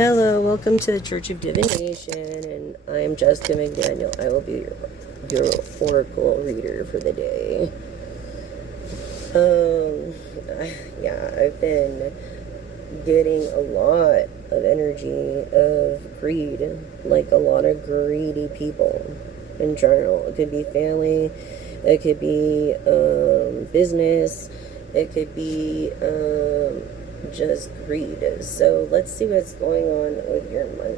Hello, welcome to the Church of Divination, and I am Jessica McDaniel. I will be your oracle reader for the day. I've been getting a lot of energy of greed, like a lot of greedy people in general. It could be family, it could be business, it could be just greed. So let's see what's going on with your money.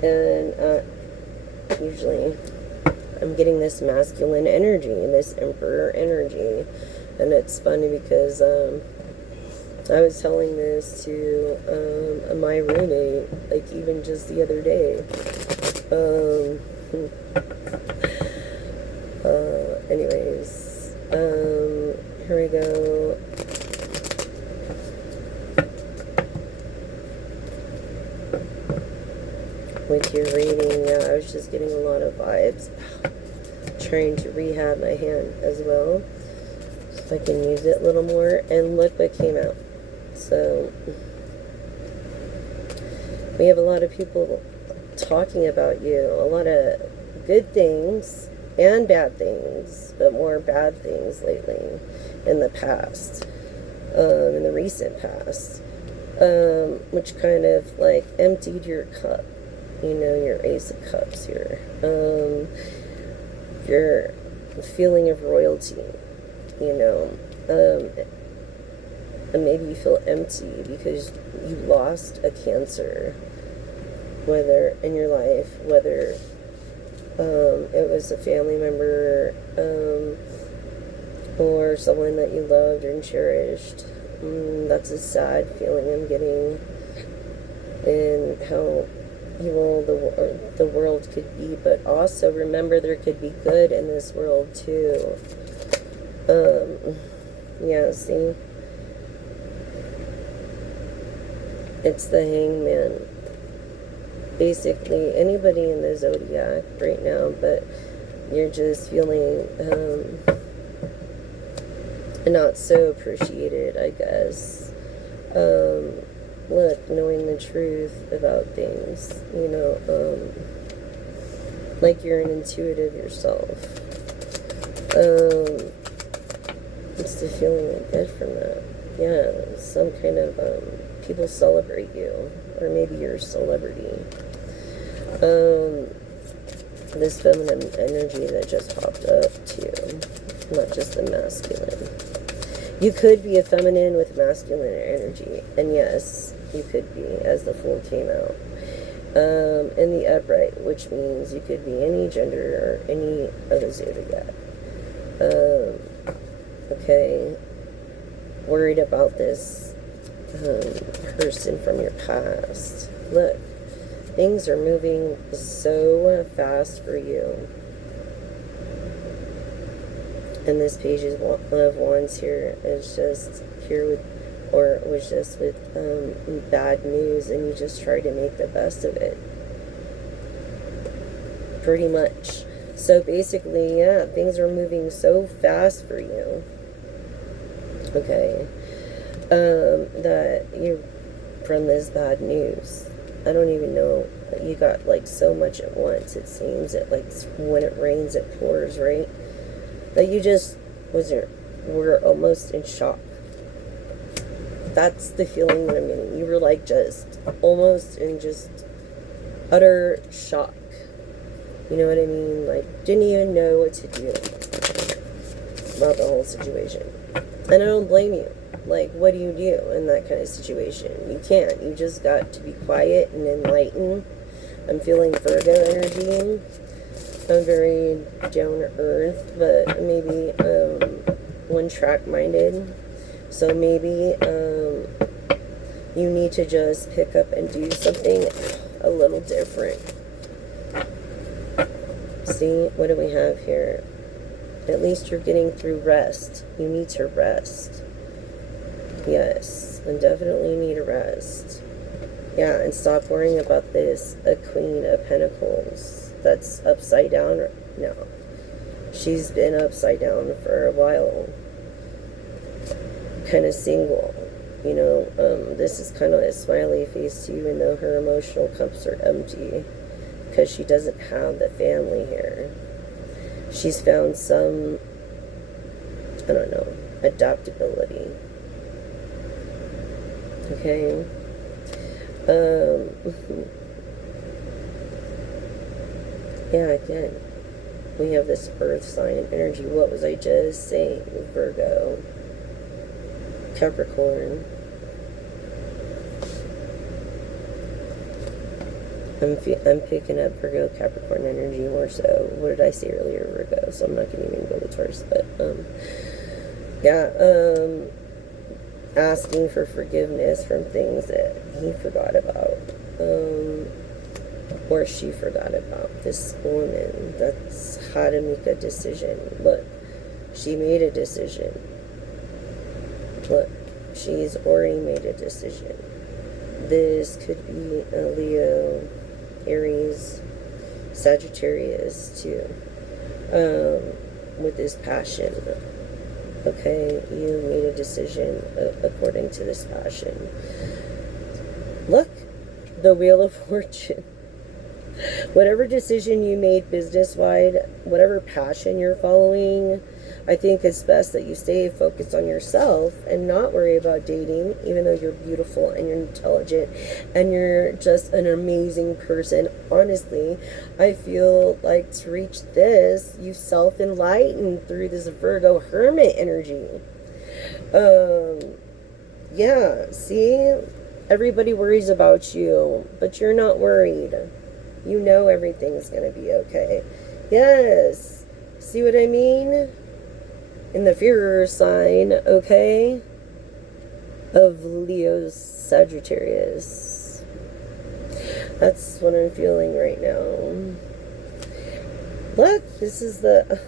And usually I'm getting this masculine energy, this emperor energy, and it's funny because I was telling this to my roommate, like even just the other day. Here we go. With your reading, I was just getting a lot of vibes. Trying to rehab my hand as well, so I can use it a little more. And look what came out. So we have a lot of people talking about you, a lot of good things and bad things, but more bad things lately in the past, in the recent past, which kind of like emptied your cup. You know, your Ace of Cups here. Your feeling of royalty, you know. And maybe you feel empty because you lost a cancer, whether in your life, whether it was a family member, or someone that you loved and cherished. That's a sad feeling I'm getting, and how evil the world could be, but also remember there could be good in this world too. See, it's the Hangman. Basically anybody in the zodiac right now, but you're just feeling not so appreciated, I guess. Look, knowing the truth about things, you know, like you're an intuitive yourself. It's the feeling I get from that. Yeah, some kind of, people celebrate you, or maybe you're a celebrity. This feminine energy that just popped up too, not just the masculine. You could be a feminine with masculine energy, and yes, you could be, as the Fool came out. In the upright, which means you could be any gender or any of the zodiac. Okay, worried about this person from your past. Look, things are moving so fast for you. And this Page of Wands here is just here with, or was just with bad news, and you just try to make the best of it. Pretty much. So basically, yeah, things are moving so fast for you. Okay. That you're from this bad news. I don't even know. You got like so much at once, it seems. It like when it rains, it pours, right? That you just were almost in shock. That's the feeling that I'm getting. You were like just almost in just utter shock. You know what I mean? Like, didn't even know what to do about the whole situation. And I don't blame you. Like, what do you do in that kind of situation? You can't. You just got to be quiet and enlightened. I'm feeling Virgo energy. I'm very down to earth, but maybe one-track minded. So maybe you need to just pick up and do something a little different. See, what do we have here? At least you're getting through rest. You need to rest. Yes, and definitely need a rest. Yeah, and stop worrying about this, a Queen of Pentacles that's upside down. No, she's been upside down for a while. Kind of single. You know, this is kind of a smiley face too, even though her emotional cups are empty, because she doesn't have the family here. She's found some, I don't know, adaptability. Okay. Yeah, again, we have this earth sign energy. What was I just saying? Virgo, Capricorn. I'm picking up Virgo, Capricorn energy more so. What did I say earlier? Virgo. So I'm not going to even go to Taurus. But, yeah, asking for forgiveness from things that he forgot about. Or she forgot about. This woman that's had to make a decision. Look, she made a decision. Look, she's already made a decision. This could be a Leo, Aries, Sagittarius too, with this passion. Okay, you made a decision according to this passion. Look, the Wheel of Fortune. Whatever decision you made business-wide, whatever passion you're following, I think it's best that you stay focused on yourself and not worry about dating, even though you're beautiful and you're intelligent and you're just an amazing person. Honestly, I feel like to reach this, you self-enlighten through this Virgo Hermit energy. Yeah, see? Everybody worries about you, but you're not worried. You know everything's going to be okay. Yes. See what I mean? In the fear sign, okay, of Leo's Sagittarius. That's what I'm feeling right now. Look, this is the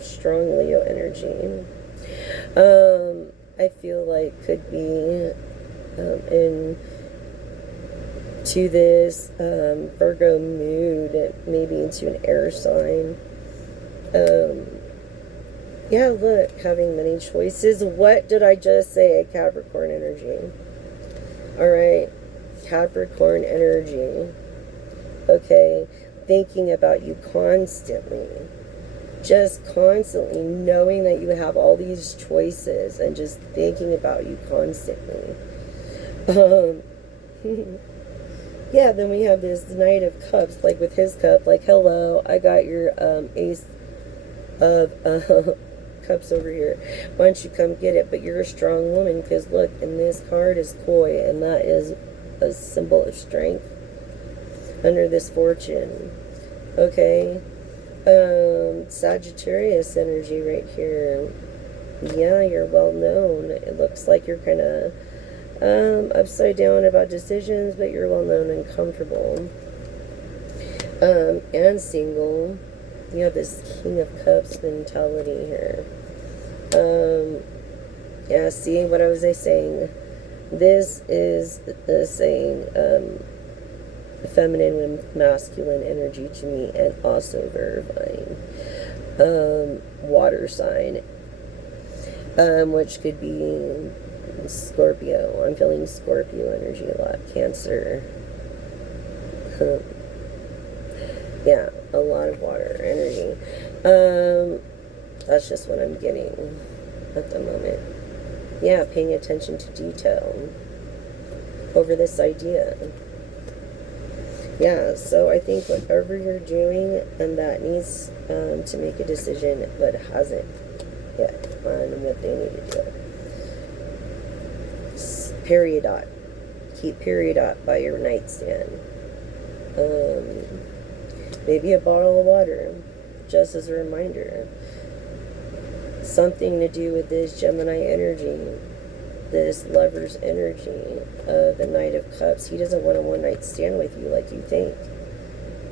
strong Leo energy. I feel like could be in to this Virgo mood, maybe into an air sign. Yeah, look, having many choices. What did I just say? Capricorn energy. Alright, Capricorn energy. Okay, thinking about you constantly. Just constantly knowing that you have all these choices and just thinking about you constantly. Yeah, then we have this Knight of Cups, like with his cup, like, hello, I got your Ace of Cups over here. Why don't you come get it? But you're a strong woman, because look, and this card is Koi, and that is a symbol of strength under this fortune. Okay? Sagittarius energy right here. Yeah, you're well known. It looks like you're kind of upside down about decisions, but you're well known and comfortable. And single. You have this King of Cups mentality here. Yeah, see, what was I saying? This is the saying, feminine and masculine energy to me, and also verifying. Water sign, which could be Scorpio. I'm feeling Scorpio energy a lot. Cancer. Yeah, a lot of water energy. That's just what I'm getting at the moment. Yeah, paying attention to detail over this idea. Yeah, so I think whatever you're doing and that needs to make a decision but hasn't yet on what they need to do. Period. Keep period by your nightstand. Maybe a bottle of water, just as a reminder. Something to do with this Gemini energy, this lover's energy, the Knight of Cups. He doesn't want a one-night stand with you like you think.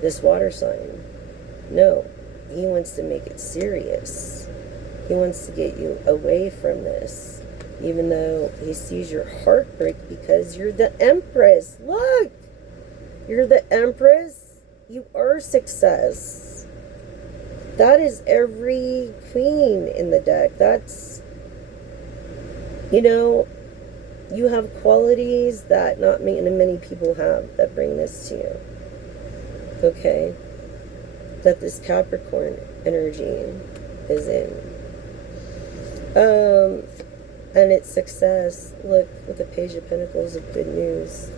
This water sign. No, he wants to make it serious. He wants to get you away from this, even though he sees your heartbreak because you're the Empress. Look! You're the Empress. You are success. That is every queen in the deck. That's, you know, you have qualities that not many people have that bring this to you. Okay? That this Capricorn energy is in. And it's success. Look, with the Page of Pentacles of good news.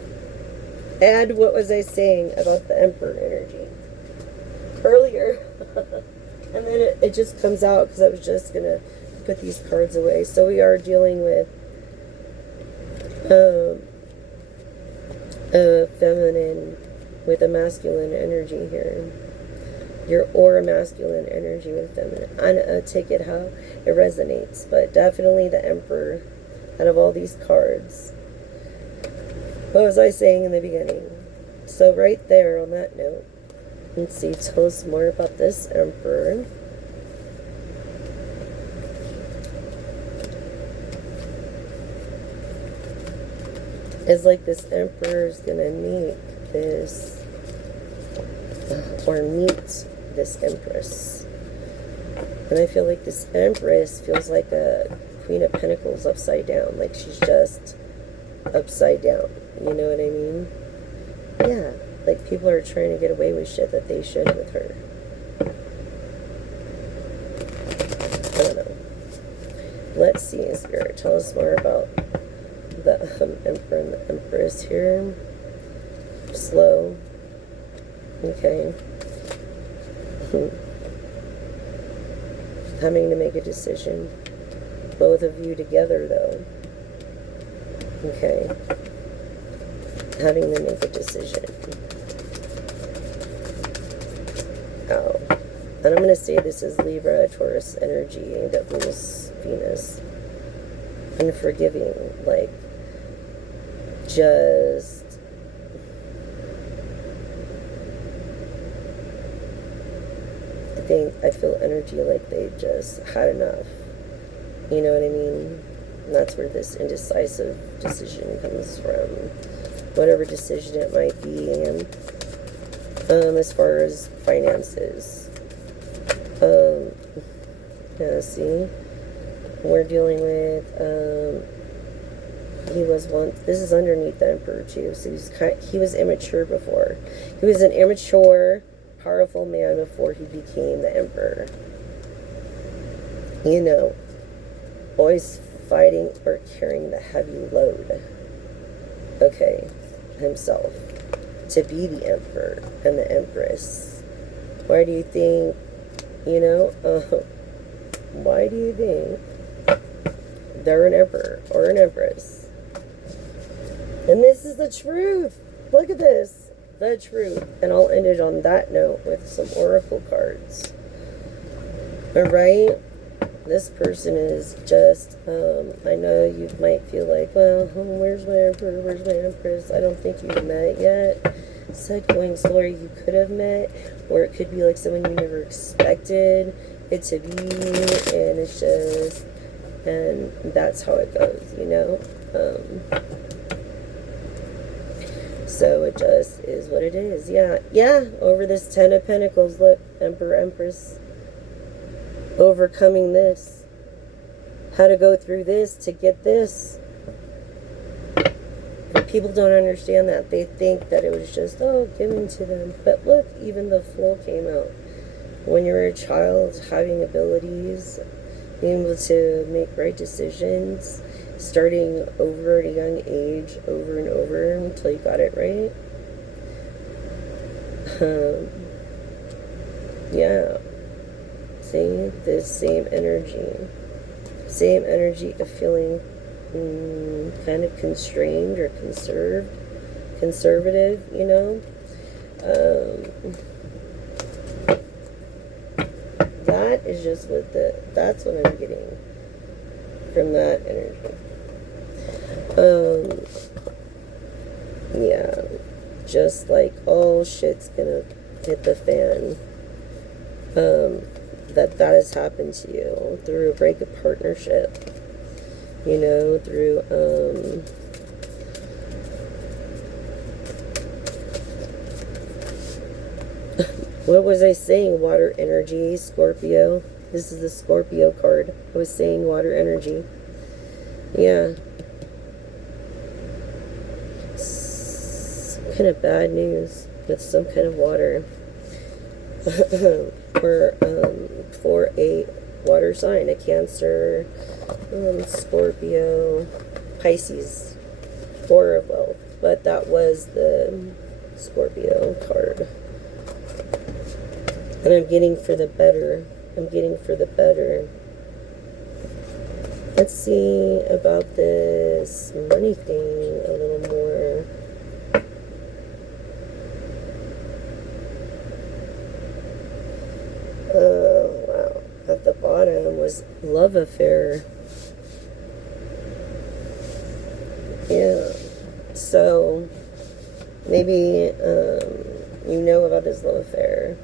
And what was I saying about the Emperor energy earlier? And then it just comes out because I was just going to put these cards away. So we are dealing with a feminine with a masculine energy here. Your aura masculine energy with feminine. And take it how it resonates. But definitely the Emperor out of all these cards. What was I saying in the beginning? So right there on that note, let's see, tell us more about this Emperor. It's like this Emperor is going to meet this, or meet this Empress. And I feel like this Empress feels like a Queen of Pentacles upside down. Like she's just upside down. You know what I mean? Yeah. Like people are trying to get away with shit that they should with her. I don't know. Let's see, Spirit. Tell us more about the Emperor and the Empress here. Slow. Okay. Having to make a decision. Both of you together, though. Okay. Having to make a decision. Oh. And I'm going to say this is Libra, Taurus energy that rules Venus. Unforgiving. Like, just... I feel energy like they just had enough. You know what I mean? And that's where this indecisive decision comes from. Whatever decision it might be. And as far as finances. Yeah, see? We're dealing with, he was once, this is underneath the Emperor too, so he was immature before. He was an immature, powerful man before he became the Emperor. You know, always fighting or carrying the heavy load. Okay, himself. To be the Emperor and the Empress. Why do you think, you know, why do you think they're an Emperor or an Empress? And this is the truth. Look at this. The truth. And I'll end it on that note with some oracle cards. Alright? This person is just, I know you might feel like, well, where's my Emperor, where's my Empress? I don't think you've met yet. Said going slower, you could have met, or it could be like someone you never expected it to be, and it's just, and that's how it goes, you know? So it just is what it is. Yeah, over this Ten of Pentacles, look, Emperor, Empress, overcoming this, how to go through this to get this. And people don't understand that. They think that it was just, oh, given to them. But look, even the Fool came out. When you're a child, having abilities, being able to make right decisions, starting over at a young age, over and over until you got it right. Yeah. See, this same energy of feeling kind of constrained or conservative, you know. That is just what that's what I'm getting from that energy. Yeah, just like all shit's gonna hit the fan. That has happened to you through a breakup partnership, you know, through what was I saying? Water energy, Scorpio. This is the Scorpio card. I was saying water energy. Yeah. kind of bad news with some kind of water. Or for a water sign, a Cancer, Scorpio, Pisces, Four of Wealth. But that was the Scorpio card. And I'm getting for the better. I'm getting for the better. Let's see about this money thing a little more. Oh, wow. At the bottom was love affair. Yeah. So, maybe you know about this love affair.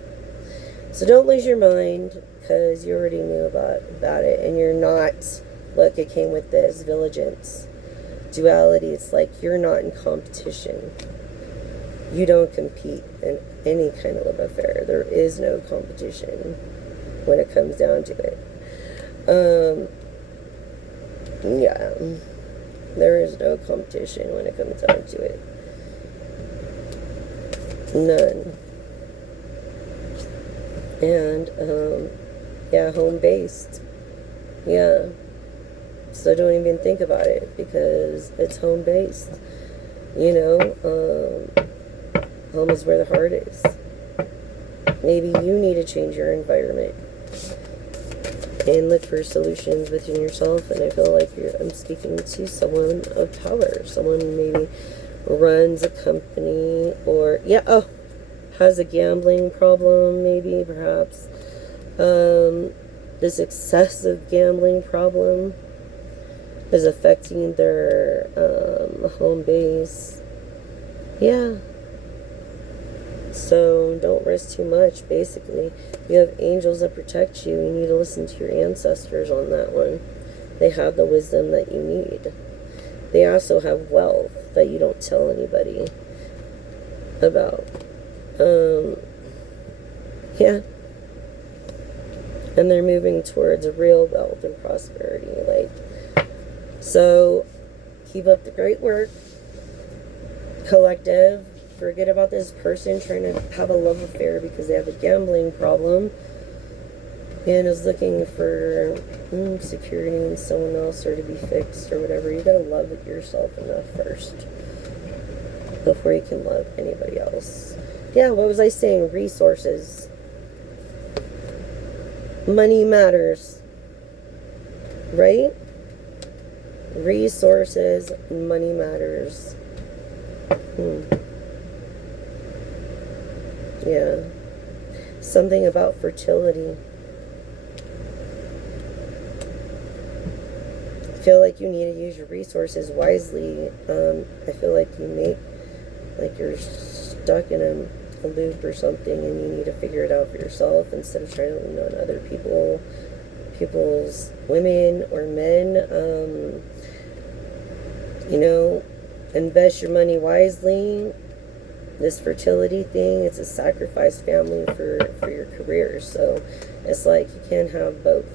So don't lose your mind, because you already knew about it, and you're not... Look, it came with this Vigilance. Duality. It's like you're not in competition. You don't compete in any kind of love affair. There is no competition when it comes down to it. Yeah. There is no competition when it comes down to it. None. And, yeah, home-based. Yeah. So don't even think about it, because it's home-based. You know, home is where the heart is. Maybe you need to change your environment and look for solutions within yourself. And I feel like I'm speaking to someone of power. Someone who maybe runs a company, or, has a gambling problem, maybe, perhaps. This excessive gambling problem is affecting their home base. Yeah. So don't risk too much, basically. You have angels that protect you. You need to listen to your ancestors on that one. They have the wisdom that you need. They also have wealth that you don't tell anybody about. Yeah. And they're moving towards real wealth and prosperity. So, keep up the great work. Collective. Forget about this person trying to have a love affair because they have a gambling problem and is looking for security in someone else, or to be fixed or whatever. You gotta love yourself enough first before you can love anybody else. Yeah, what was I saying? Resources. Money matters. Right? Resources, money matters. Yeah. Something about fertility. I feel like you need to use your resources wisely. I feel like you're stuck in a loop or something, and you need to figure it out for yourself instead of trying to lean on other people's women or men. Invest your money wisely. This fertility thing, it's a sacrificed family for your career. So it's like you can't have both.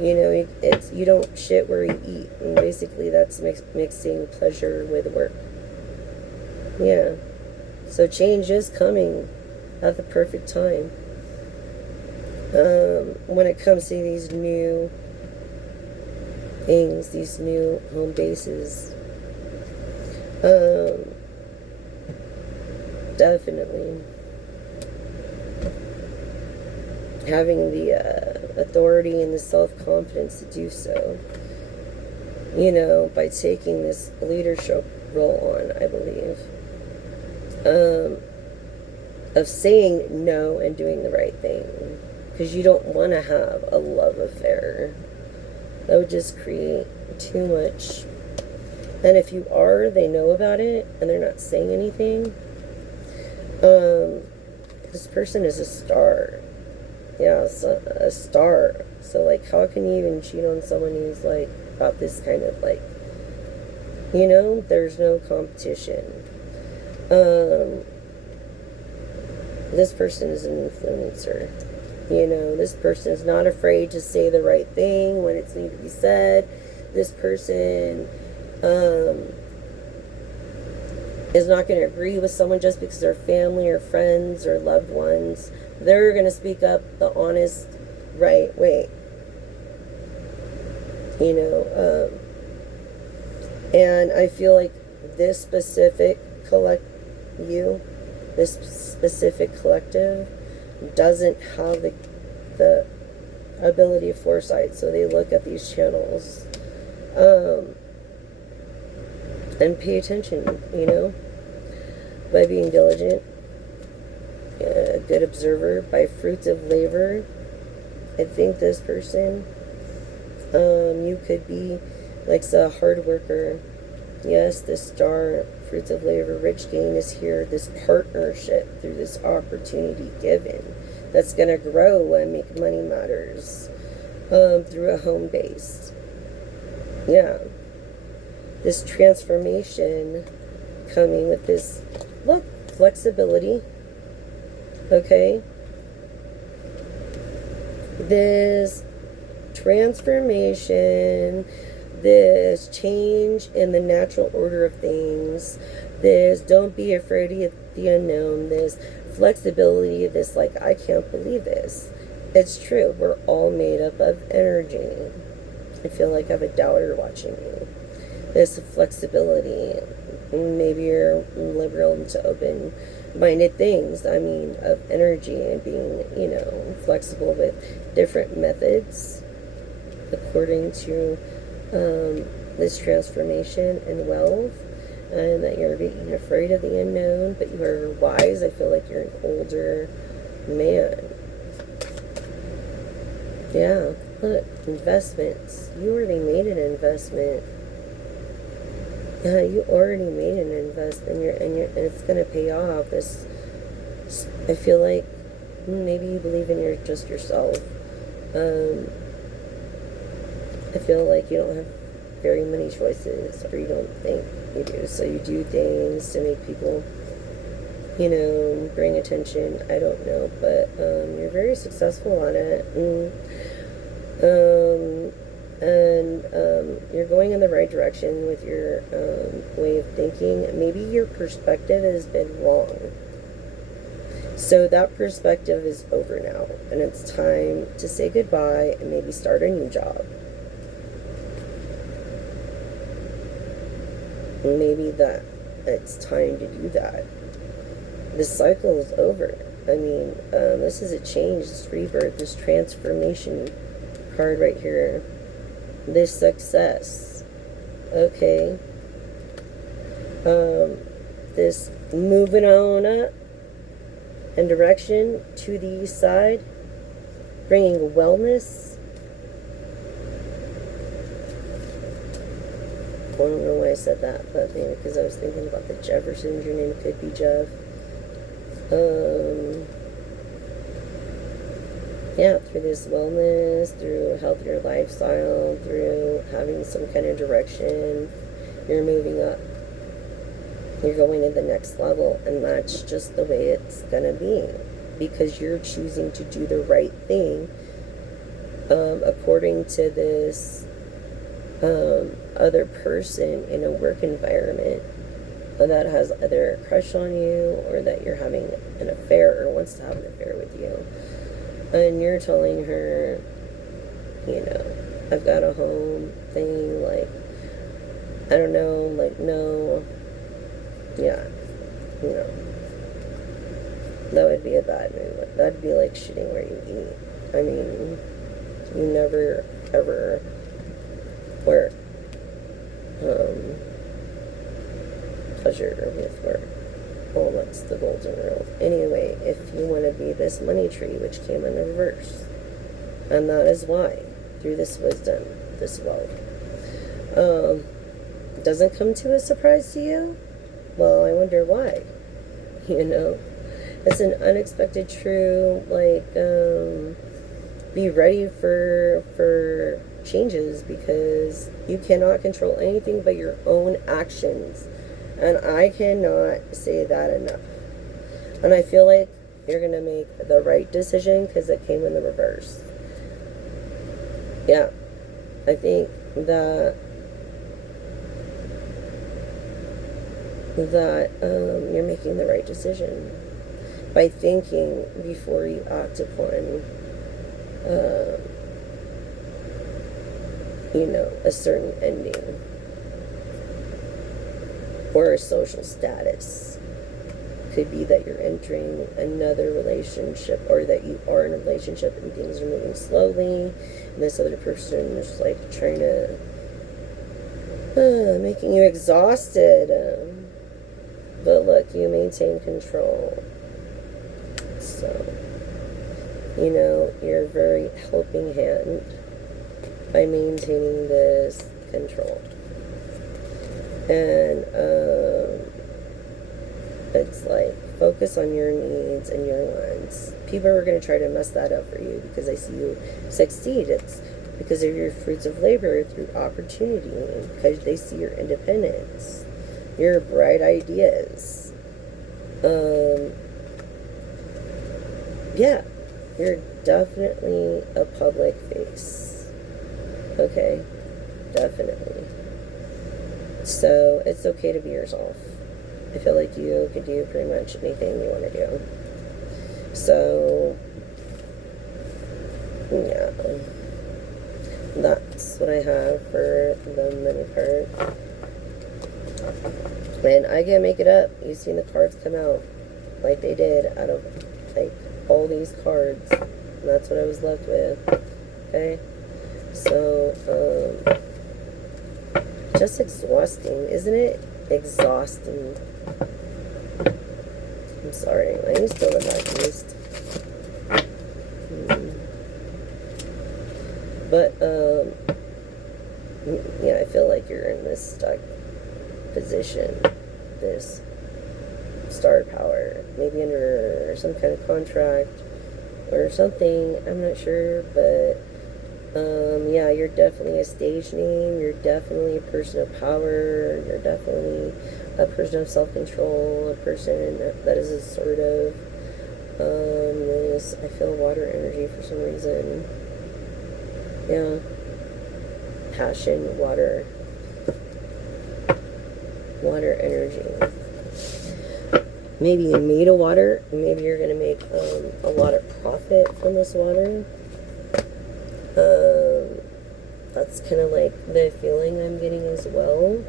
You don't shit where you eat. And basically that's mixing pleasure with work. Yeah. So change is coming at the perfect time. When it comes to these new things, these new home bases, definitely having the authority and the self-confidence to do so, by taking this leadership role on, I believe, of saying no and doing the right thing, because you don't want to have a love affair. That would just create too much. And if you are, they know about it and they're not saying anything. This person is a star. Yeah, a star. So how can you even cheat on someone who's got this kind of there's no competition. This person is an influencer. This person is not afraid to say the right thing when it's need to be said. This person is not going to agree with someone just because they're family or friends or loved ones. They're going to speak up the honest, right way. You know, and I feel like this specific this specific collective doesn't have the ability of foresight, so they look at these channels and pay attention, you know, by being diligent, a good observer, by fruits of labor. I think this person, you could be like a hard worker. Yes, this star, fruits of labor, rich gain is here. This partnership through this opportunity given that's going to grow and make money matters through a home base. Yeah. This transformation coming with this, look, flexibility. Okay. This transformation, this change in the natural order of things, this don't be afraid of the unknown, this flexibility, this like, I can't believe this. It's true. We're all made up of energy. I feel like I have a doubter watching me. This flexibility. Maybe you're liberal into open-minded things. I mean, of energy and being, you know, flexible with different methods according to this transformation and wealth, and that you're being afraid of the unknown, but you are wise. I feel like you're an older man. Yeah, look, investments. You already made an investment. Yeah, you already made an investment, and it's gonna pay off. This, I feel like maybe you believe in just yourself. I feel like you don't have very many choices, or you don't think you do. So you do things to make people, you know, bring attention. I don't know, but you're very successful on it. And you're going in the right direction with your way of thinking. Maybe your perspective has been wrong. So that perspective is over now, and it's time to say goodbye and maybe start a new job. Maybe that it's time to do that. This cycle is over. I mean, this is a change, this rebirth, this transformation card right here. This success. Okay. This moving on up and direction to the east side, bringing wellness. I don't know why I said that, but maybe because I was thinking about the Jeffersons. Your name could be Jeff. Yeah, through this wellness, through a healthier lifestyle, through having some kind of direction, you're moving up. You're going to the next level, and that's just the way it's gonna be, because you're choosing to do the right thing according to this other person in a work environment that has either a crush on you, or that you're having an affair or wants to have an affair with you. And you're telling her, you know, I've got a home thing, like, I don't know, like, no, yeah, no. That would be a bad move. That'd be like shitting where you eat. I mean, you never, ever work. Pleasure with work. Oh, that's the golden rule. Anyway, if you want to be this money tree, which came in the reverse, and that is why, through this wisdom, this wealth, doesn't come to a surprise to you. Well, I wonder why. You know, it's an unexpected true. Like, be ready for changes, because you cannot control anything but your own actions. And I cannot say that enough. And I feel like you're going to make the right decision, because it came in the reverse. Yeah. I think that that you're making the right decision by thinking before you act upon, a certain ending or a social status. Could be that you're entering another relationship, or that you are in a relationship and things are moving slowly, and this other person is like trying to making you exhausted, but look, you maintain control. So you're a very helping hand by maintaining this control. And it's like, focus on your needs and your wants. People are going to try to mess that up for you because they see you succeed. It's because of your fruits of labor through opportunity, because they see your independence, your bright ideas. Yeah, you're definitely a public face. Okay, definitely. So it's okay to be yourself. I feel like you could do pretty much anything you want to do. So, yeah. That's what I have for the money part. And I can't make it up. You've seen the cards come out like they did out of, like, all these cards. And that's what I was left with. Okay? So, just exhausting, isn't it? Exhausting. I'm sorry, I used to live back east. But, yeah, I feel like you're in this stuck position, this star power, maybe under some kind of contract or something, I'm not sure, but, yeah, you're definitely a stage name, you're definitely a person of power, you're definitely a person of self-control, a person that is assertive. I feel water energy for some reason. Yeah. Passion, water energy. Maybe you made a water. Maybe you're going to make a lot of profit from this water. That's kind of like the feeling I'm getting as well.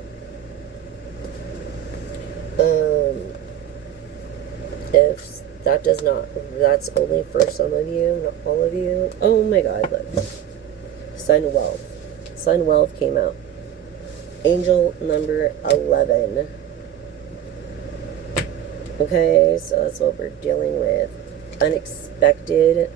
If that does not, that's only for some of you, not all of you. Oh my God, look. Sun Wealth. Sun Wealth came out. Angel number 11. Okay, so that's what we're dealing with. Unexpected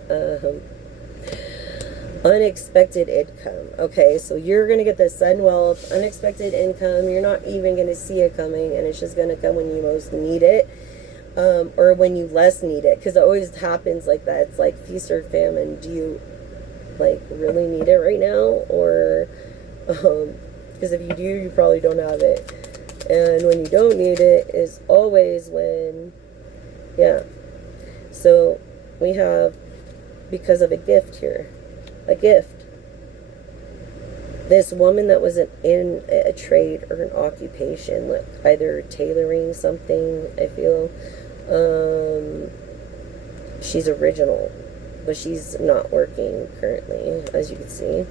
income. Okay, so you're going to get the Sun Wealth, unexpected income. You're not even going to see it coming, and it's just going to come when you most need it, or when you less need it, because it always happens like that. It's like feast or famine. Do you, like, really need it right now? Or, because if you do, you probably don't have it. And when you don't need it is always when, yeah. So we have, because of a gift here, a gift. This woman that was in a trade or an occupation, like either tailoring something, I feel, she's original, but she's not working currently, as you can see.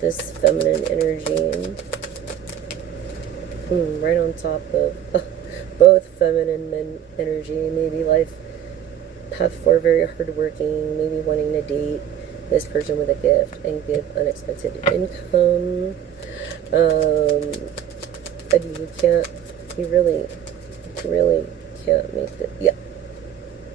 This feminine energy, right on top of both feminine men energy, maybe life path for very hardworking, maybe wanting to date this person with a gift and give unexpected income. And you really can't make it. Yeah.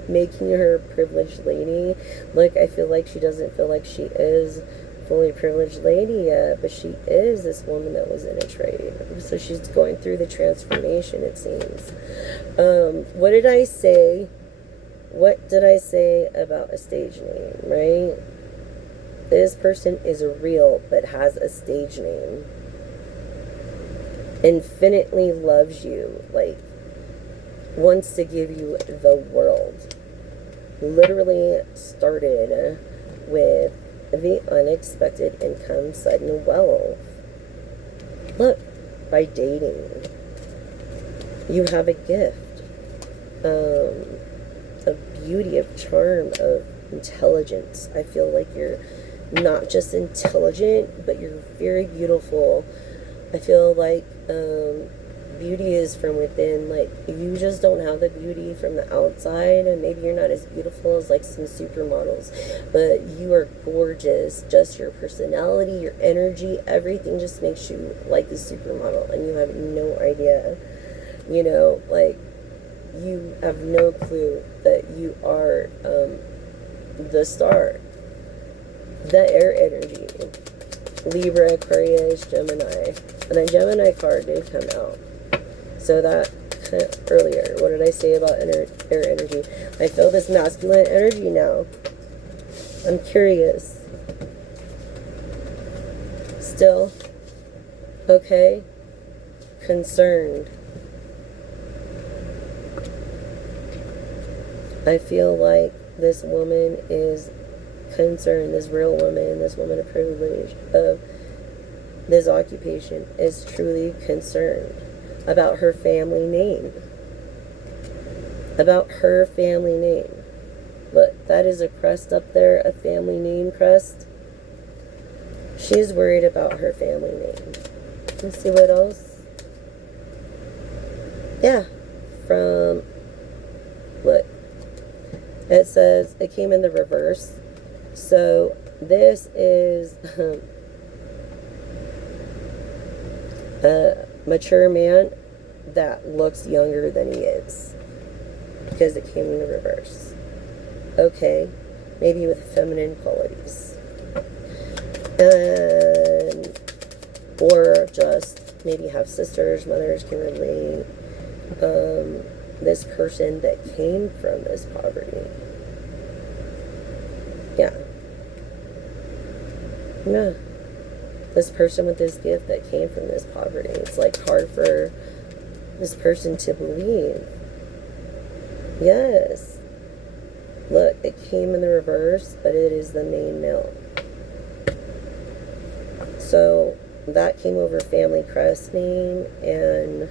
Making her a privileged lady. Like, I feel like she doesn't feel like she is fully privileged lady yet, but she is this woman that was in a trade. So she's going through the transformation, it seems. What did I say? What did I say about a stage name, right? This person is real, but has a stage name. Infinitely loves you, like, wants to give you the world. Literally started with the unexpected income, sudden wealth. Look, by dating. You have a gift of beauty, of charm, of intelligence. I feel like you're not just intelligent, but you're very beautiful. I feel like beauty is from within. Like, you just don't have the beauty from the outside, and maybe you're not as beautiful as like some supermodels, but you are gorgeous. Just your personality, your energy, everything just makes you like a supermodel, and you have no idea. You know, like, you have no clue that you are the star. The air energy. Libra, Aquarius, Gemini. And the Gemini card did come out. So that, earlier, what did I say about air energy? I feel this masculine energy now. I'm curious. Still. Okay. Concerned. I feel like this woman is concerned, this real woman, this woman of privilege, of this occupation, is truly concerned about her family name. About her family name. Look, that is a crest up there, a family name crest. She's worried about her family name. Let's see what else. Yeah, from, look, it says, it came in the reverse. So this is a mature man that looks younger than he is, because it came in the reverse. Okay, maybe with feminine qualities, and or just maybe have sisters, mothers can relate. This person that came from this poverty. Yeah. This person with this gift that came from this poverty. It's like hard for this person to believe. Yes. Look, it came in the reverse, but it is the main male. So that came over family crest name and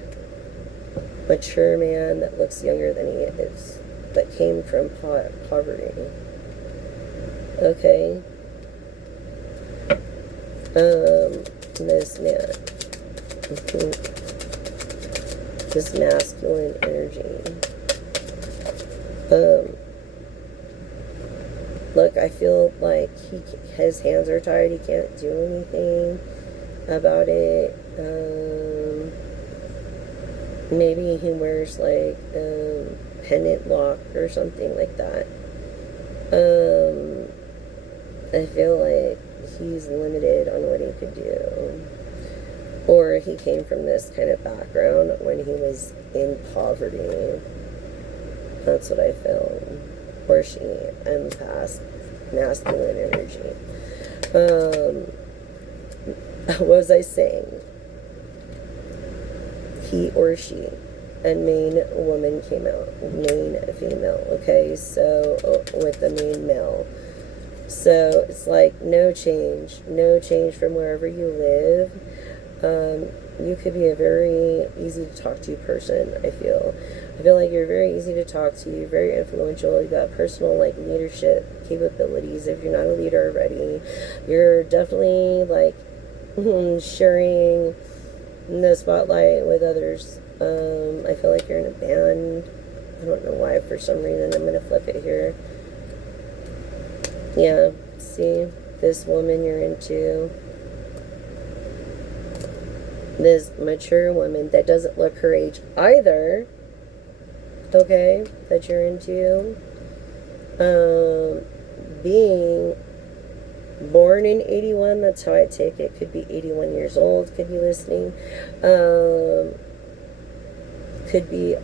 mature man that looks younger than he is, that came from poverty. Okay. This man. This masculine energy. Look, I feel like his hands are tied. He can't do anything about it. Maybe he wears like pendant lock or something like that. I feel like he's limited on what he could do. Or he came from this kind of background when he was in poverty. That's what I feel. Or she, empath, masculine energy. What was I saying? He or she. And main woman came out. Main female. Okay, so with the main male. So it's like no change. No change from wherever you live. You could be a very easy to talk to person, I feel. I feel like you're very easy to talk to. You're very influential. You got personal, like, leadership capabilities. If you're not a leader already, you're definitely, like, sharing the spotlight with others. I feel like you're in a band. I don't know why. For some reason, I'm going to flip it here. Yeah, see? This woman you're into. This mature woman that doesn't look her age either. Okay? That you're into. Being born in 81, that's how I take it. Could be 81 years old, could be listening. Could be,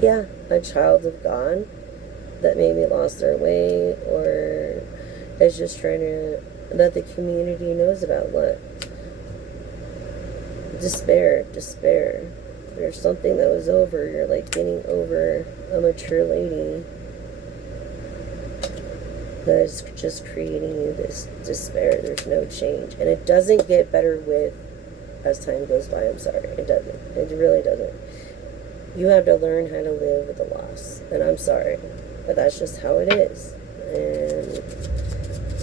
yeah, a child of God that maybe lost their way or is just trying to, that the community knows about. What? Despair. There's something that was over. You're like getting over a mature lady. that is just creating you this despair. There's no change. And it doesn't get better with as time goes by. I'm sorry. It doesn't. It really doesn't. You have to learn how to live with the loss. And I'm sorry. But that's just how it is. And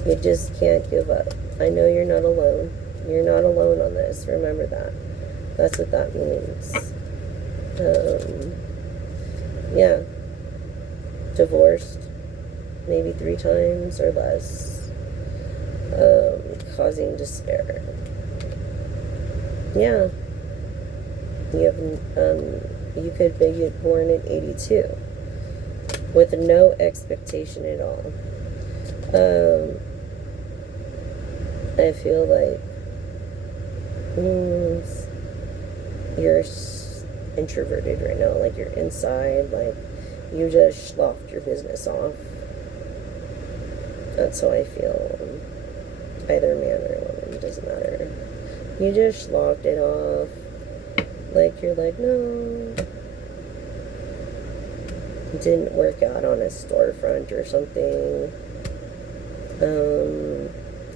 you just can't give up. I know you're not alone. You're not alone on this. Remember that. That's what that means. Yeah. Divorced. Maybe 3 times or less. Causing despair. Yeah. You have, you could be born in 82 with no expectation at all. I feel like you're introverted right now, like you're inside, like you just sloughed your business off. That's how I feel. Either man or woman, doesn't matter. You just sloughed it off. Like you're like, no. It didn't work out on a storefront or something.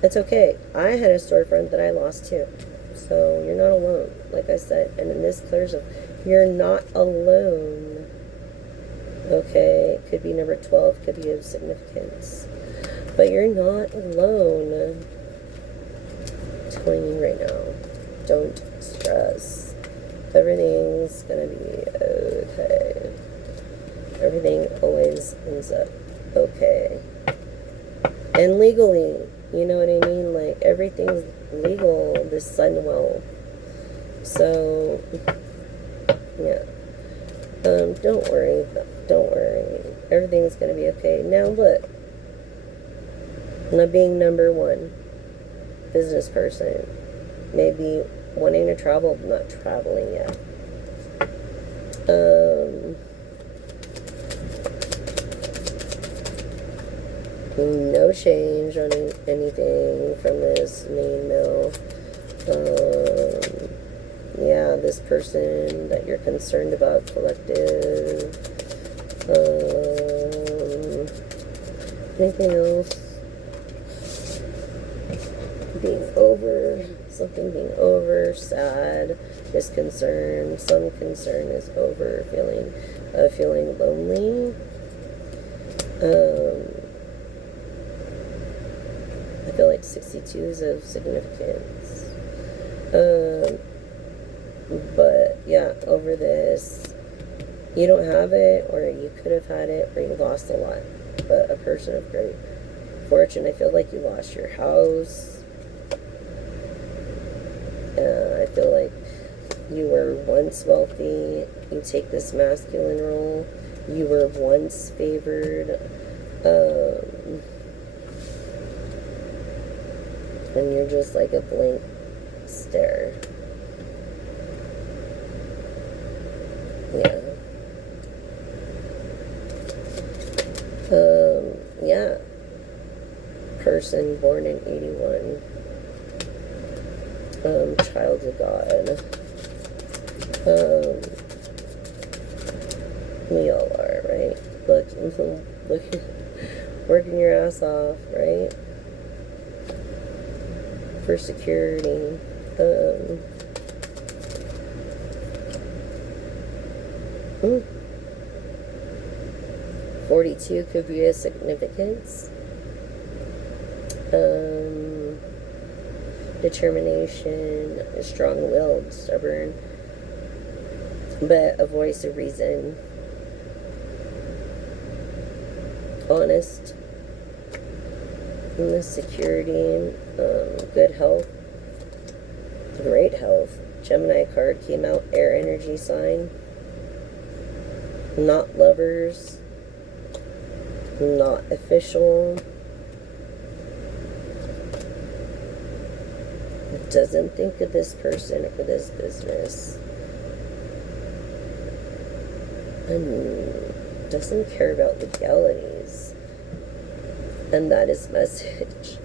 It's okay. I had a storefront that I lost too. So you're not alone, like I said. And in this clears up, you're not alone. Okay, could be number 12, could be of significance. But you're not alone. I'm telling you right now, don't stress. Everything's gonna be okay. Everything always ends up okay. And legally, you know what I mean? Like, everything's legal this sun well. So, yeah. Don't worry. Don't worry. Everything's gonna be okay. Now, look. Not being number 1 business person. Maybe wanting to travel, but not traveling yet. No change on anything from this main mill. Yeah, this person that you're concerned about, collective. Anything else? Being over, something being over, sad, disconcern. Some concern is over, feeling lonely. I feel like 62 is of significance. But yeah, over this, you don't have it, or you could have had it, or you lost a lot. But a person of great fortune. I feel like you lost your house. I feel like you were once wealthy. You take this masculine role. You were once favored. And you're just like a blank stare. Yeah. Yeah. Person born in 81. Child of God. We all are, right? Look, working your ass off, right? For security. 42 could be a significance. Determination, strong-willed, stubborn, but a voice of reason. Honest. And the security, good health, great health. Gemini card came out, air energy sign. Not lovers, not official. Doesn't think of this person or this business. And doesn't care about legalities. And that is message.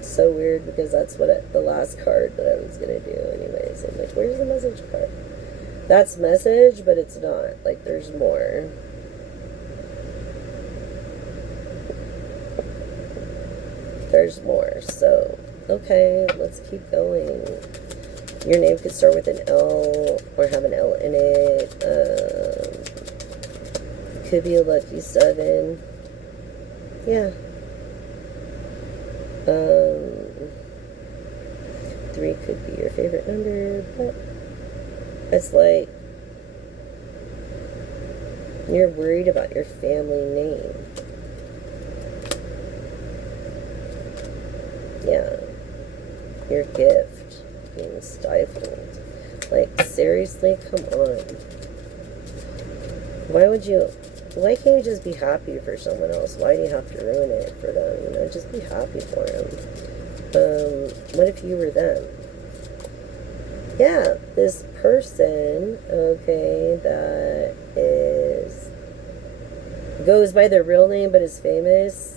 So weird, because that's what the last card that I was gonna do anyways. I'm like, where's the message card? That's message, but it's not. Like, there's more. there's more. So, okay, let's keep going. Your name could start with an L or have an L in it. Could be a lucky 7. Yeah. 3 could be your favorite number, but it's like you're worried about your family name. Yeah. Your gift being stifled. Like, seriously, come on. Why can't you just be happy for someone else? Why do you have to ruin it for them? You know, just be happy for them. What if you were them? Yeah, this person, okay, that goes by their real name but is famous.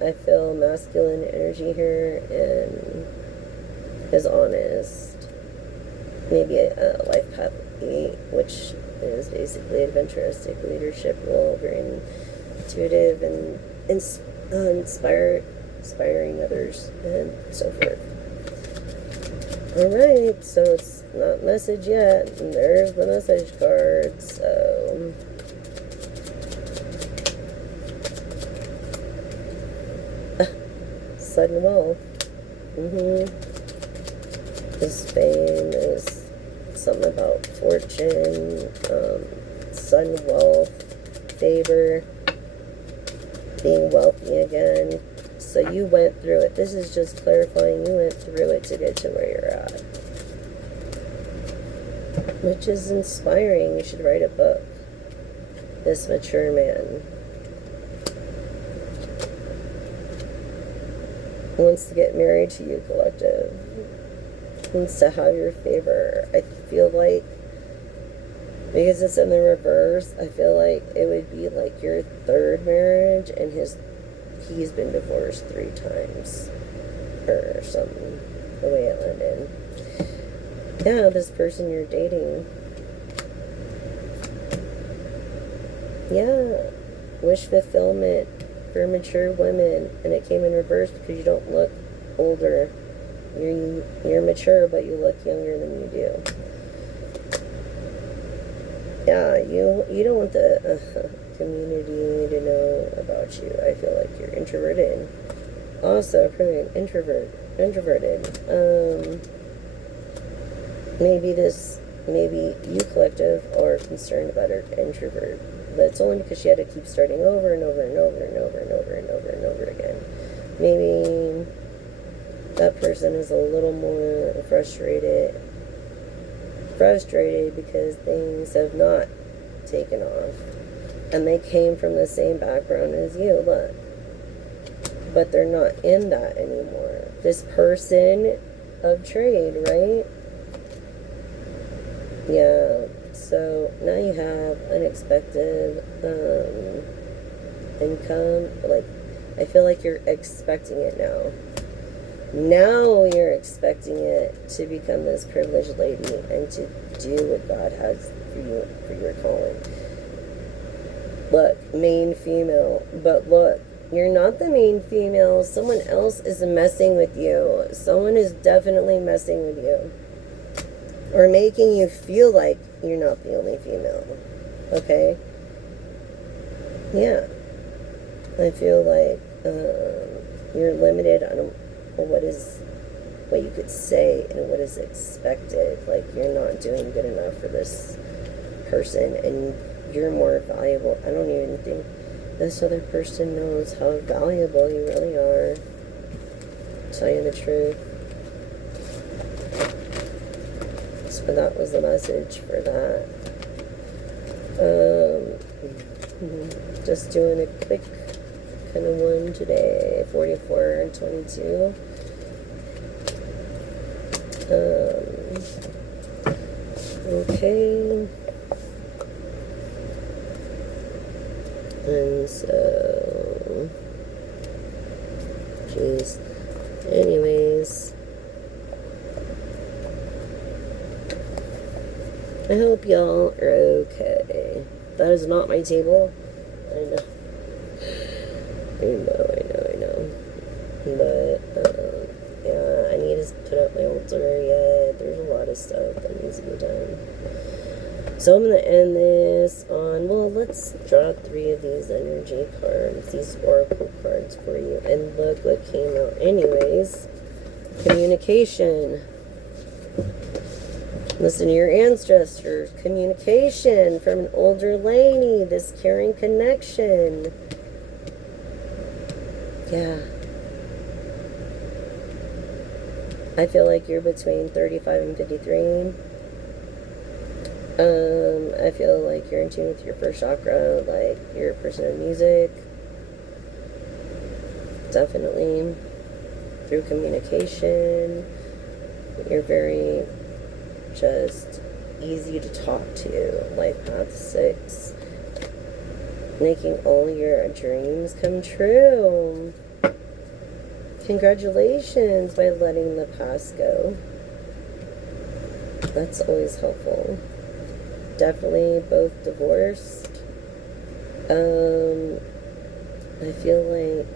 I feel masculine energy here and is honest. Maybe a life path 8, which is basically adventuristic leadership role, very intuitive and inspiring others and so forth. Alright, so it's not message yet, and there's the message card, so sudden wealth. This fame is something about fortune, sudden wealth, favor, being wealthy again. So you went through it. This is just clarifying you went through it to get to where you're at. Which is inspiring. You should write a book. This mature man wants to get married to you, collective. Wants to have your favor. I feel like, because it's in the reverse, I feel like it would be like your 3rd marriage, and he's been divorced 3 times or something, the way it landed. Yeah, this person you're dating. Yeah, wish fulfillment for mature women, and it came in reverse because you don't look older. You're mature, but you look younger than you do. Yeah, you don't want the community to know about you. I feel like you're introverted. Also, proving introverted. Maybe you, collective, are concerned about her introvert. But it's only because she had to keep starting over and over and over and over and over and over and over again. Maybe that person is a little more frustrated because things have not taken off. And they came from the same background as you, look. But they're not in that anymore. This person of trade, right? Yeah, so now you have unexpected income. Like, I feel like you're expecting it now. Now you're expecting it to become this privileged lady and to do what God has for you, for your calling. Look, main female, but look, you're not the main female. Someone else is messing with you. Someone is definitely messing with you. Or making you feel like you're not the only female. Okay? Yeah. I feel like you're limited on what you could say and what is expected. Like, you're not doing good enough for this person and you're more valuable. I don't even think this other person knows how valuable you really are. To tell you the truth. So that was the message for that. Just doing a quick kind of one today. 44 and 22. Okay. And so, jeez. Anyways, I hope y'all are okay. That is not my table. I know. I know. But, yeah, I need to put up my altar yet. There's a lot of stuff that needs to be done. So I'm going to end this on, well, let's draw 3 of these energy cards, these oracle cards for you. And look what came out. Anyways, communication. Listen to your ancestors. Communication from an older lady. This caring connection. Yeah. I feel like you're between 35 and 53. I feel like you're in tune with your first chakra, like you're a person of music. Definitely. Through communication. You're very just easy to talk to. Life path 6. Making all your dreams come true. Congratulations by letting the past go. That's always helpful. Definitely both divorced. I feel like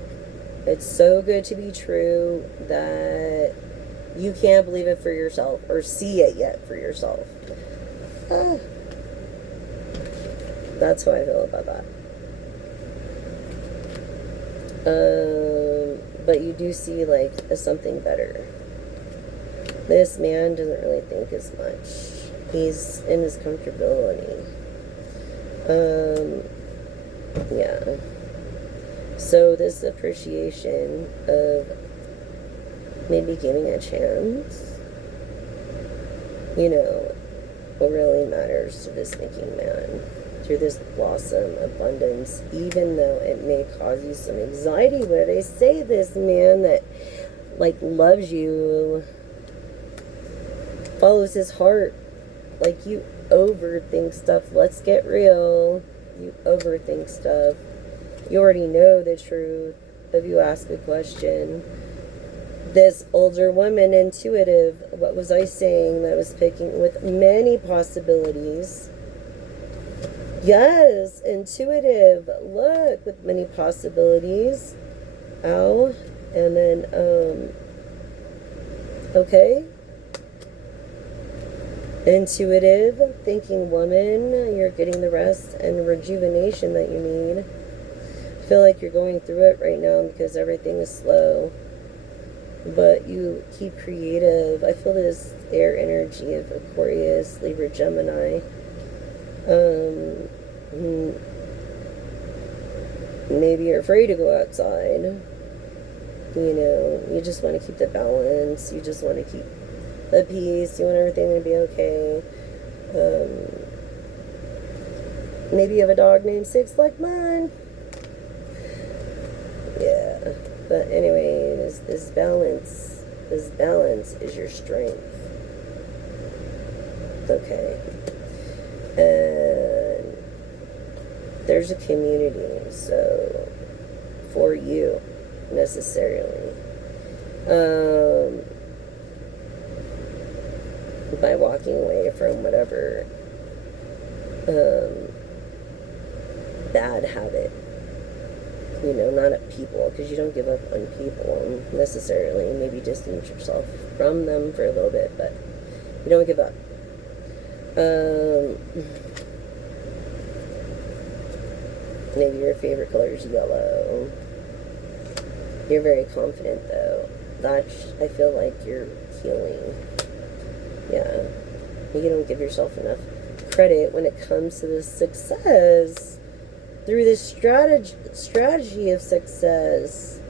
it's so good to be true that you can't believe it for yourself or see it yet for yourself. That's how I feel about that. But you do see like something better. This man doesn't really think as much. He's in his comfortability. Yeah. So this appreciation of maybe giving a chance, you know, what really matters to this thinking man. Through this blossom abundance, even though it may cause you some anxiety. What did I say? This man that like loves you, follows his heart. Like, you overthink stuff. Let's get real. You overthink stuff. You already know the truth if you ask a question. This older woman, intuitive, what was I saying that I was picking with many possibilities? Yes, intuitive. Look, with many possibilities. Ow. And then, okay. Intuitive, thinking woman. You're getting the rest and rejuvenation that you need. I feel like you're going through it right now because everything is slow. But you keep creative. I feel this air energy of Aquarius, Libra, Gemini. Maybe you're afraid to go outside. You know, you just want to keep the balance. You just want to keep the peace. You want everything to be okay. Maybe you have a dog named Six like mine. Yeah. But anyways, this balance is your strength. Okay. And there's a community, so for you necessarily. By walking away from whatever bad habit. You know, not at people, because you don't give up on people necessarily. Maybe distance yourself from them for a little bit, but you don't give up. Maybe your favorite color is yellow. You're very confident, though. I feel like you're healing. Yeah. You don't give yourself enough credit when it comes to this success. Through this strategy of success.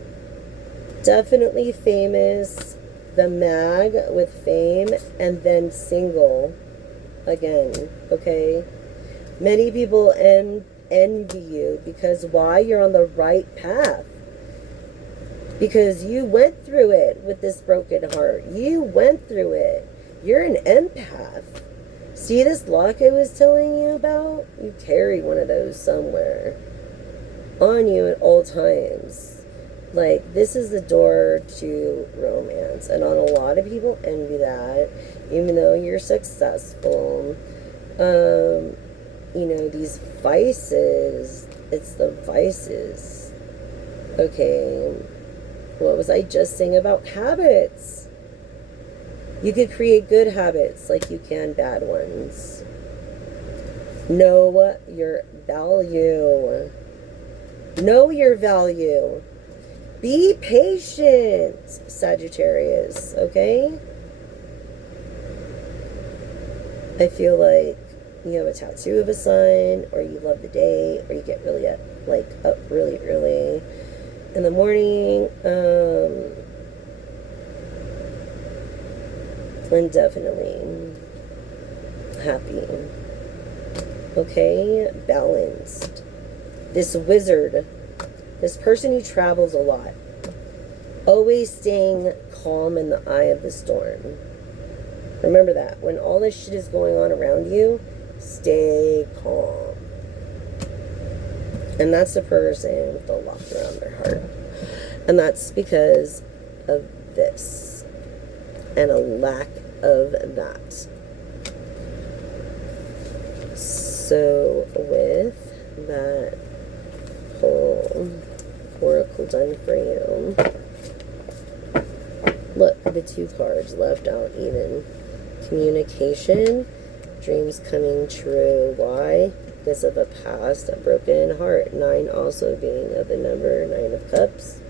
Definitely famous. The mag with fame. And then single. Again. Okay? Many people envy you. Because why? You're on the right path. Because you went through it with this broken heart. You went through it. You're an empath. See this lock I was telling you about? You carry one of those somewhere on you at all times. Like, this is the door to romance. And on a lot of people envy that. Even though you're successful. You know, these vices. It's the vices. Okay, what was I just saying about habits? You could create good habits like you can bad ones. Know your value. Know your value. Be patient, Sagittarius, okay? I feel like you have a tattoo of a sun, or you love the day, or you get really up really early in the morning. I'm definitely happy. Okay, balanced. This wizard, this person who travels a lot, always staying calm in the eye of the storm. Remember that. When all this shit is going on around you, stay calm. And that's the person with the lock around their heart. And that's because of this. And a lack of that. So with that whole oracle done for you, look, the 2 cards left out even. Communication, dreams coming true. Why? Because of a past, a broken heart. 9 also being of the number 9 of cups.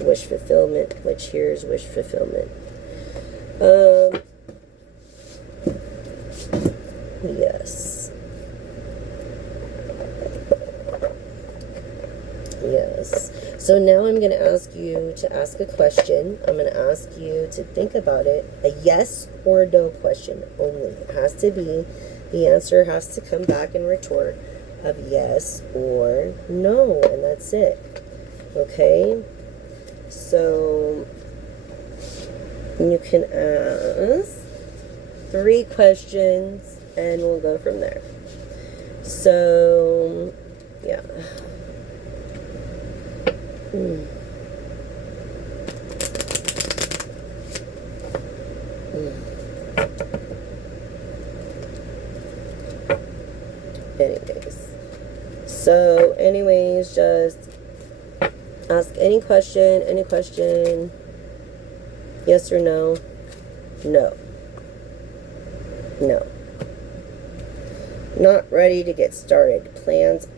Wish fulfillment, which here's wish fulfillment. Yes. Yes. So now I'm going to ask you to ask a question. I'm going to ask you to think about it. A yes or no question only. It has to be, the answer has to come back in retort of yes or no. And that's it. Okay? So you can ask 3 questions and we'll go from there. So, yeah. Anyways, just ask any question, yes or no. No. Not ready to get started. Plans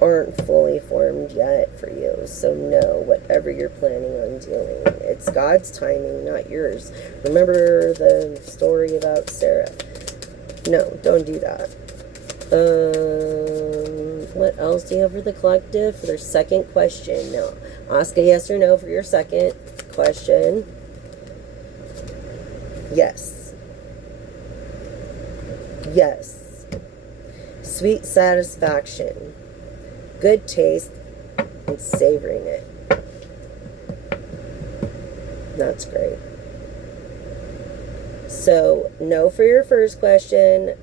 aren't fully formed yet for you. So no, whatever you're planning on doing, it's God's timing, not yours. Remember the story about Sarah? No, don't do that. What else do you have for the collective? For their second question. No. Ask a yes or no for your second question. Yes. Yes. Sweet satisfaction. Good taste and savoring it. That's great. So, no for your first question.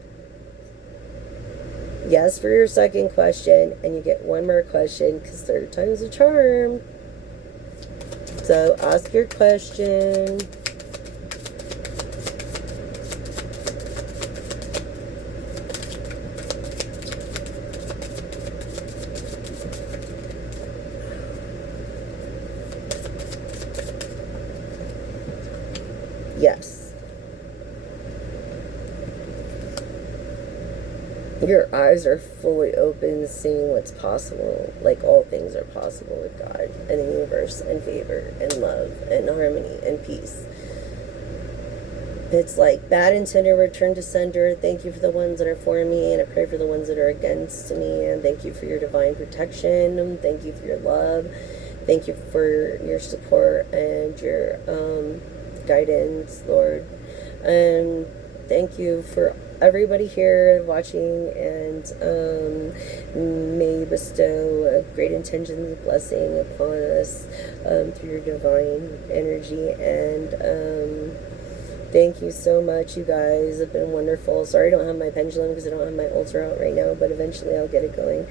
Yes for your second question. And you get one more question because 3rd time's a charm. So, ask your question. Yes. Your eyes are fully open, seeing what's possible. Like all things are possible with God and the universe and favor and love and harmony and peace. It's like bad intended return to sender. Thank you for the ones that are for me, and I pray for the ones that are against me. And thank you for your divine protection. Thank you for your love. Thank you for your support and your guidance, Lord. And thank you for everybody here watching, and may you bestow great intentions and blessing upon us through your divine energy. And thank you so much. You guys have been wonderful. Sorry I don't have my pendulum because I don't have my ultra out right now, but eventually I'll get it going.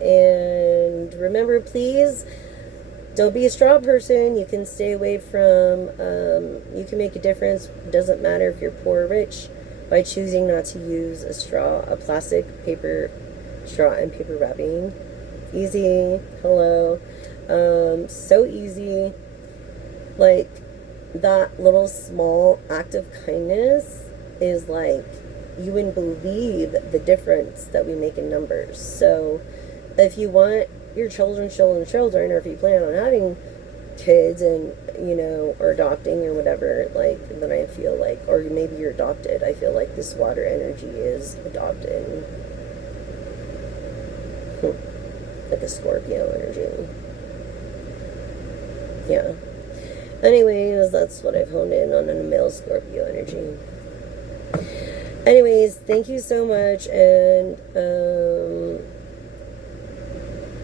And remember, please, don't be a straw person. You can stay away from, you can make a difference. It doesn't matter if you're poor or rich, by choosing not to use a straw, a plastic, paper straw, and paper wrapping Easy. Hello. So easy. Like, that little small act of kindness is like, you wouldn't believe the difference that we make in numbers. So if you want your children, or if you plan on having kids and, you know, or adopting or whatever, like, then I feel like, or maybe you're adopted, I feel like this water energy is adopted. Like a Scorpio energy. Yeah. Anyways, that's what I've honed in on a male Scorpio energy. Anyways, thank you so much, and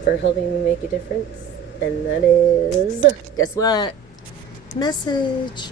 for helping me make a difference. And that is, guess what? Message.